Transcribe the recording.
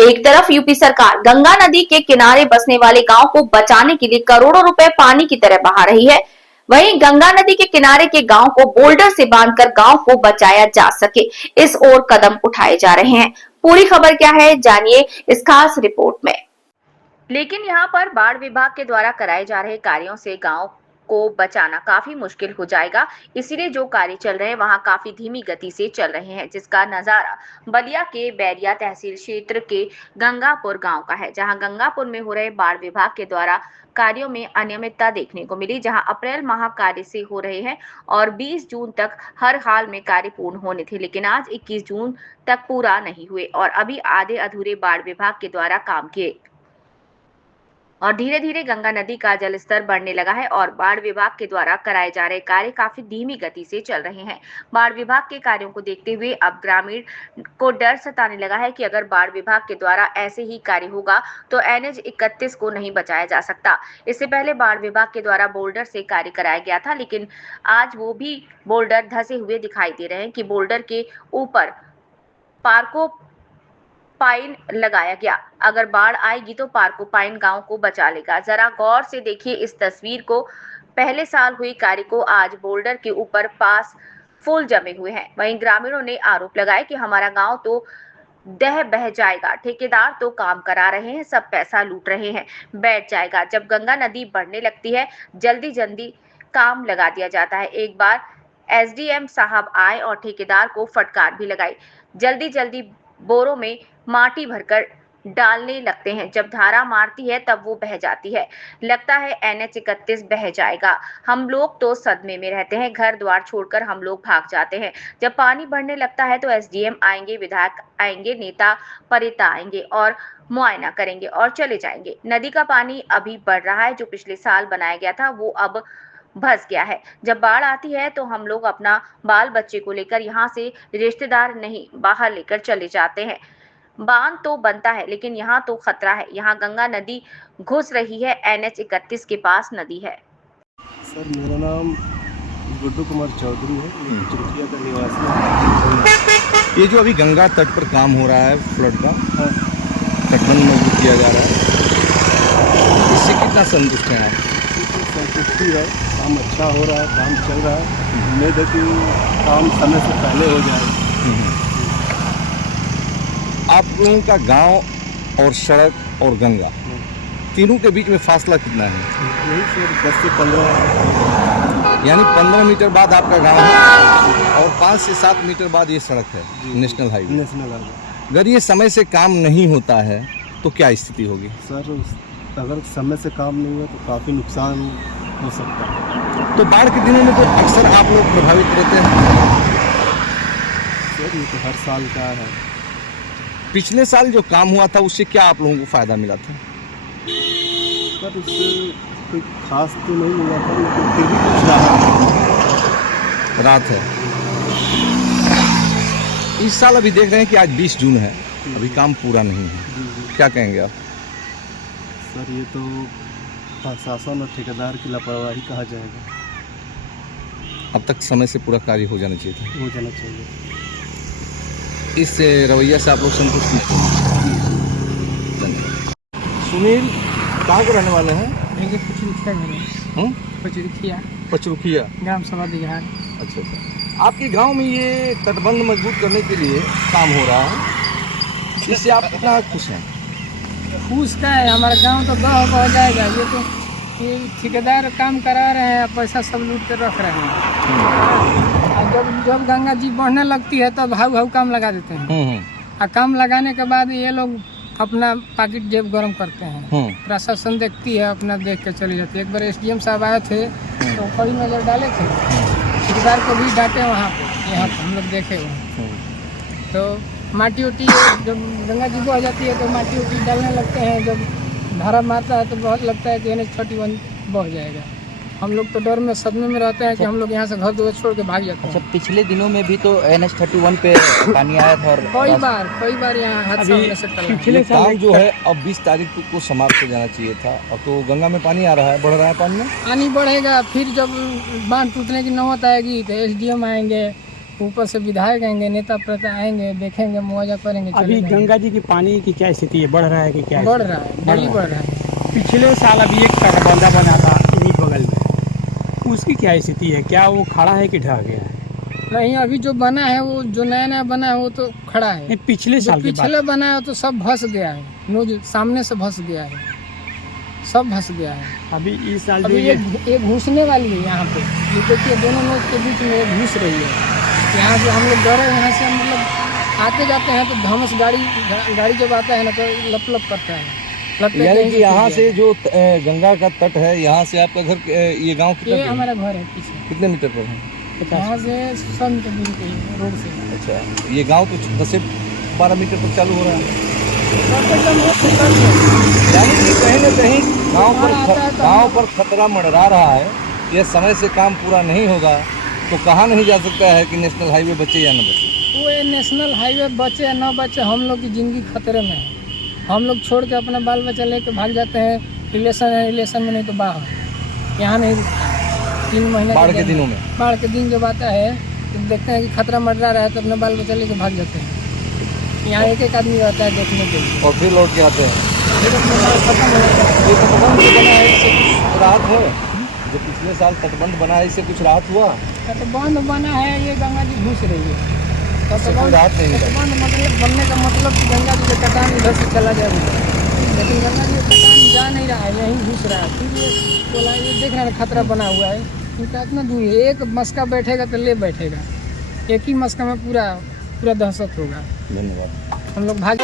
एक तरफ यूपी सरकार गंगा नदी के किनारे बसने वाले गांव को बचाने के लिए करोड़ों रुपए पानी की तरह बहा रही है, वहीं गंगा नदी के किनारे के गांव को बोल्डर से बांधकर गांव को बचाया जा सके, इस ओर कदम उठाए जा रहे हैं। पूरी खबर क्या है, जानिए इस खास रिपोर्ट में। लेकिन यहाँ पर बाढ़ विभाग के द्वारा कराए जा रहे कार्यों से गांव को बचाना काफी मुश्किल हो जाएगा, इसीलिए जो कार्य चल रहे हैं वहां काफी धीमी गति से चल रहे हैं, जिसका नजारा बलिया के बैरिया तहसील क्षेत्र के गंगापुर गांव का है, जहां गंगापुर में हो रहे बाढ़ विभाग के द्वारा कार्यों में अनियमितता देखने को मिली, जहां अप्रैल माह कार्य से हो रहे हैं और 20 जून तक हर हाल में कार्य पूर्ण होने थे, लेकिन आज 21 जून तक पूरा नहीं हुए और अभी आधे अधूरे बाढ़ विभाग के द्वारा काम किए और धीरे धीरे गंगा नदी का जलस्तर बढ़ने लगा है और बाढ़ विभाग के द्वारा कराए जा रहे कार्य काफी धीमी गति से चल रहे हैं। बाढ़ विभाग के कार्यों को देखते हुए अब ग्रामीण को डर सताने लगा है कि अगर बाढ़ विभाग के द्वारा ऐसे ही कार्य होगा तो NH 31 को नहीं बचाया जा सकता। इससे पहले बाढ़ विभाग के द्वारा बोल्डर से कार्य कराया गया था, लेकिन आज वो भी बोल्डर धंसे हुए दिखाई दे रहे हैं कि बोल्डर के ऊपर पाइन लगाया गया। अगर बाढ़ आएगी तो पार्कोपाइन गांव को बचा लेगा। जरा गौर से देखिए इस तस्वीर को। पहले साल हुई कार्य को आज बोल्डर के ऊपर पास फूल जमे हुए हैं। वहीं ग्रामीणों ने आरोप लगाया कि हमारा गांव तो बह जाएगा, ठेकेदार तो काम करा रहे हैं, सब पैसा लूट रहे हैं, बैठ जाएगा। जब गंगा नदी बढ़ने लगती है जल्दी जल्दी काम लगा दिया जाता है। एक बार SDM साहब आए और ठेकेदार को फटकार भी लगाई। जल्दी जल्दी बोरों में माटी भरकर डालने लगते हैं, जब धारा मारती है तब वो बह जाती है, लगता है NH 31 बह जाएगा। हम लोग तो सदमे में रहते हैं, घर द्वार छोड़कर हम लोग भाग जाते हैं। जब पानी बढ़ने लगता है तो SDM आएंगे, विधायक आएंगे, नेता परिता आएंगे और मुआयना करेंगे और चले जाएंगे। नदी का पानी अभी बढ़ रहा है, जो पिछले साल बनाया गया था वो अब भस गया है। जब बाढ़ आती है तो हम लोग अपना बाल बच्चे को लेकर यहाँ से रिश्तेदार नहीं बाहर लेकर चले जाते हैं। बांध तो बनता है लेकिन यहाँ तो खतरा है, यहाँ गंगा नदी घुस रही है, NH 31 के पास नदी है। सर मेरा नाम गुड्डू कुमार चौधरी है, चुरखिया का निवासी है। ये जो अभी गंगा तट पर काम हो रहा है फ्लड का, हाँ, तटबंध मजबूत किया जा रहा है, इससे कितना संतुष्ट हैं आप? संतुष्टि है, काम अच्छा हो रहा है, काम चल रहा है। उम्मीद है कि काम समय से पहले हो जाए। आप लोगों का गांव और सड़क और गंगा तीनों के बीच में फासला कितना है? यही सर 10 से 15, यानी 15 मीटर बाद आपका गांव है और 5 से 7 मीटर बाद ये सड़क है, नेशनल हाईवे। National highway. अगर ये समय से काम नहीं होता है तो क्या स्थिति होगी? सर अगर समय से काम नहीं हुआ तो काफ़ी नुकसान हो सकता है। तो बाढ़ के दिनों में तो अक्सर आप लोग प्रभावित रहते हैं। सर ये तो हर साल का है। पिछले साल जो काम हुआ था उससे क्या आप लोगों को फ़ायदा मिला था? सर उससे कोई खास तो नहीं मिला था, लेकिन फिर भी कुछ रात है। इस साल अभी देख रहे हैं कि आज 20 जून है, अभी काम पूरा नहीं है, क्या कहेंगे आप? सर ये तो प्रशासन और ठेकेदार की लापरवाही कहा जाएगा। अब तक समय से पूरा कार्य हो जाना चाहिए था। हो जाना चाहिए। इस रवैया से आप लोग संतुष्ट नहीं? धन्यवाद। सुनील कहाँ के रहने वाले हैं? पचरुखिया ग्राम सभा बिहार। अच्छा अच्छा। आपके गांव में ये तटबंध मजबूत करने के लिए काम हो रहा है, इससे आप कितना खुश हैं? खुश का है, हमारा गांव तो बह जाएगा। ये ठेकेदार काम करा रहे हैं, पैसा सब लूट कर रख रहे हैं। और जब गंगा जी बढ़ने लगती है तब भाव काम लगा देते हैं। और काम लगाने के बाद ये लोग अपना पॉकेट जेब गर्म करते हैं। प्रशासन देखती है, अपना देख के चली जाती है। एक बार SDM साहब आए थे तो कड़ी नजर डाले थे, ठेकेदार को भी डांटे वहाँ पे, यहाँ हम लोग देखे वहाँ। तो माटी उटी जब गंगा जी बह जाती है तो माटी उटी डालने लगते हैं। जब धारा मारता है तो बहुत लगता है कि NH 31 बह जाएगा। हम लोग तो डर में सदमे में रहते हैं कि हम लोग यहाँ से घर द्वार छोड़ के भाग जाते हैं। अच्छा, पिछले दिनों में भी तो NH 31 पे पानी आया था और कई बार यहाँ हादसा होने से टला। ये काम जो है अब 20 तारीख को समाप्त हो जाना चाहिए था। अब तो गंगा में पानी आ रहा है, बढ़ रहा है पानी में। पानी बढ़ेगा, फिर जब बांध टूटने की नौबत आएगी तो SDM आएंगे, ऊपर से विधायक आएंगे, नेता प्रता आएंगे, देखेंगे, मुआवजा करेंगे। अभी चले जाएंगे। गंगा जी की पानी की क्या स्थिति है, बढ़ रहा है कि क्या बढ़ रहा है, डेली बढ़ रहा है। पिछले साल अभी एक तटबंधा बना था इन्हीं बगल में, उसकी क्या स्थिति है, क्या वो खड़ा है कि ढह गया है? नहीं, अभी जो बना है वो जो नया नया बना है वो तो खड़ा है। नहीं, पिछले जो साल की बात। पिछले बना है तो सब भस गया है, नो सामने से भस गया है, सब भस गया है। अभी इस साल जो अभी ये ये घुसने वाली है यहाँ पे, ये देखिए दोनों नोट के बीच में ये घुस रही है। यहाँ से हम लोग डरे, यहाँ से मतलब आते जाते हैं तो धमस गाड़ी जब आता है ना तो लप लप करता है। लगता है यानी कहीं कि यहाँ टूट से जो गंगा का तट है, यहाँ से आपका घर ये गांव जाए। कितना ये दूर है? हमारा घर है पीछे, कितने मीटर पर है? यहाँ से 100 मीटर दूरी पे है, रोड से। अच्छा, ये गांव तो 10 से 12 मीटर पर चालू हो रहा है। यानी कि कहीं न कहीं गांव पर खतरा मंडरा रहा है। यह समय से काम पूरा नहीं होगा तो कहाँ नहीं जा सकता है कि नेशनल हाईवे बचे या न बचे। वो ये नेशनल हाईवे बचे या न बचे, हम लोग की ज़िंदगी खतरे में है। हम लोग छोड़ के अपना बाल बच्चा लेके भाग जाते हैं, रिलेशन है, रिलेशन में नहीं तो बाहर, यहाँ नहीं रुकते। 3 महीने बाढ़ के दिनों में बाढ़ के दिन जब आता है तो देखते हैं कि खतरा मंडरा रहा है तो अपना बाल बच्चा लेके भाग जाते हैं। यहाँ एक एक आदमी रहता है देखने के लिए, और फिर लौट के आते हैं। फिर अपना बाल खत्म हो जाता है। ये तटबंध जो बना है इससे कुछ राहत है? जो पिछले साल तटबंध बना है इससे कुछ राहत हुआ? तटबंध बना है, ये गंगा जी घुस रही है। इससे कोई राहत नहीं मिला। तटबंध मतलब बनने का मतलब कि गंगा जी का कटान इधर से चला जाएगा, लेकिन गंगा जी का कटान जा नहीं रहा है, यहीं घुस रहा है। फिर ये बोला, ये देख रहे हैं खतरा बना हुआ है, इनका इतना दूर है, एक मस्का बैठेगा तो ले बैठेगा, एक ही मस्का में पूरा दहशत होगा। धन्यवाद। हम लोग भाग